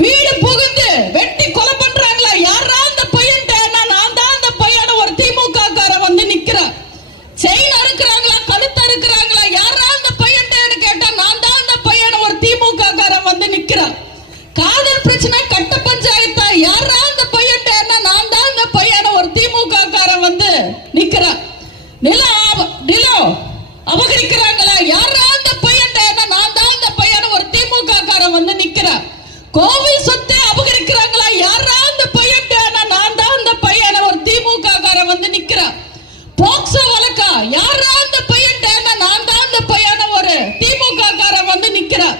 வீடு புகுந்து வெட்டி கொலை பண்றாங்களா? யாரா அந்த பையன்? நான் தான் அந்த பையன். ஒரு திமுக காரன் வந்து நிக்கிறான். செயின் அறுக்குறாங்களா, கழுத்து அறுக்குறாங்களா? யாரா அந்த பையன் கேட்டா நான் தான் அந்த பையன். ஒரு திமுக காரன் வந்து நிக்கிறான். காதல் பிரச்சனை, கட்ட பஞ்சாயத்தா? யாரா அந்த பையன்? நான் தான் அந்த பையன். ஒரு திமுக காரன் வந்து நிக்கிறான். நிலம் அபகரிக்கிறாங்களா? யாரா அந்த பையன்? நான் தான் அந்த பையன். ஒரு திமுக காரன் வந்து நிக்கிறான். கோவில் சொத்தை அபகரிக்கிறாங்களா? யாரா அந்த பையன்? நான் தான் அந்த பையன். ஒரு திமுக காரன் வந்து நிக்கிறான். போக்சோ வழக்கா? யாரா அந்த பையன்? நான் தான் அந்த பையன். ஒரு திமுக காரன் வந்து நிக்கிறான்.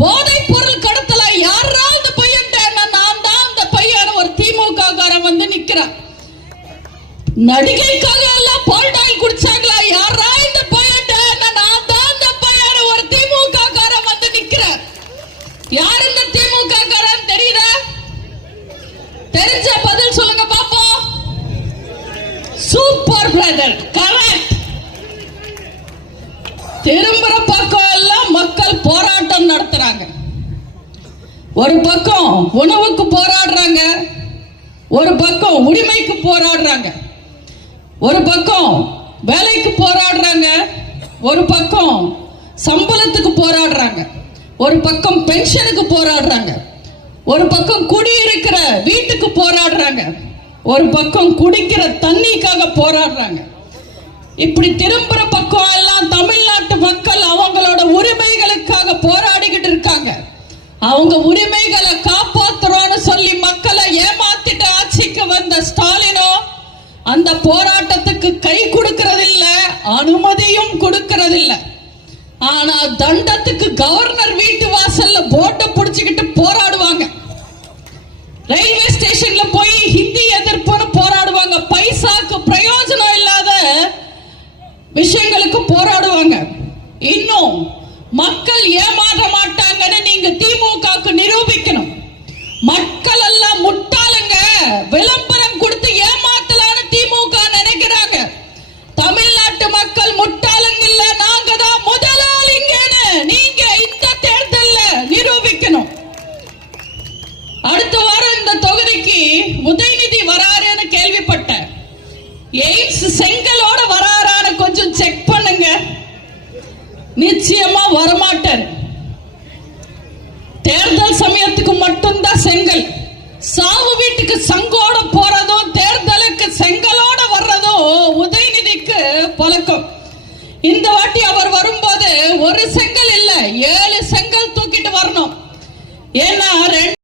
போதைப் பொருள் கடத்தல? யாரா அந்த பையன்? நான் தான் அந்த பையன். ஒரு திமுக காரன் வந்து நிக்கிறான். நடிகைக்காக எல்லாம் பால்டாயில் குடிச்சாங்களா? யாரா இந்த பையன்? நான் தான் அந்த பையன். ஒரு திமுக காரன் வந்து நிக்கிறான். யார் இந்த திமுக காரன் தெரியுதா? தெரிஞ்ச பதில் சொல்லுங்க பாப்போம். Super brother, correct. திரும்புற பக்கம் எல்லாம் மக்கள் போராட்டம் நடத்துறாங்க. ஒரு பக்கம் உணவுக்கு போராடுறாங்க, ஒரு பக்கம் உரிமைக்கு போராடுறாங்க, ஒரு பக்கம் வேலைக்கு போராடுறாங்க, ஒரு பக்கம் சம்பளத்துக்கு போராடுறாங்க, ஒரு பக்கம் பென்ஷனுக்கு போராடுறாங்க, ஒரு பக்கம் குடியிருக்கிற வீட்டுக்கு போராடுறாங்க, ஒரு பக்கம் குடிக்கிற தண்ணிக்காக போராடுறாங்க. இப்படி திரும்புற பக்கம் எல்லாம் தமிழ்நாட்டு மக்கள் அவங்களோட உரிமைகளுக்காக போராடிக்கிட்டு இருக்காங்க. அவங்க உரிமைகளை காப்பாத்துறோம்னு சொல்லி மக்களை ஏமாத்திட்டு ஆட்சிக்கு வந்த ஸ்டாலினோ அந்த போராட்டத்துக்கு கை கொடுக்கறதில்ல, அனுமதியும் கொடுக்கறதில்ல. ஆனா தண்டத்துக்கு கவர்னர் வீட்டு வாசல்ல போட்டை பிடிச்சுக்கிட்டு போராடுவாங்க. ரயில்வே ஸ்டேஷன்ல போய் ஹிந்தி எதிர்ப்புன்னு போராடுவாங்க. பைசாக்கு பிரயோஜனம் இல்லாத விஷயங்களுக்கு போராடுவாங்க. இன்னும் மக்கள் ஏமாற மாட்டாங்கன்னு நீங்க திமுகவுக்கு நிரூபிக்கணும். மக்கள் எல்லாம் முட்டாளுங்க, விளம்பரம் கொடுத்து ஏமாத்தலான்னு திமுக நினைக்கிறாங்க. தமிழ்நாட்டு மக்கள் முட்டாளுங்க இல்ல, நாங்க தான் முதலாளிங்கன்னு நீங்க இந்த தேர்தல்ல நிரூபிக்கணும். அடுத்த வாரம் இந்த தொகுதிக்கு உதயநிதி வராருன்னு கேள்விப்பட்டேன். எய்ம்ஸ் செங்கலோட வராரான்னு கொஞ்சம் செக் பண்ணுங்க. நிச்சயமா வரமாட்டார்.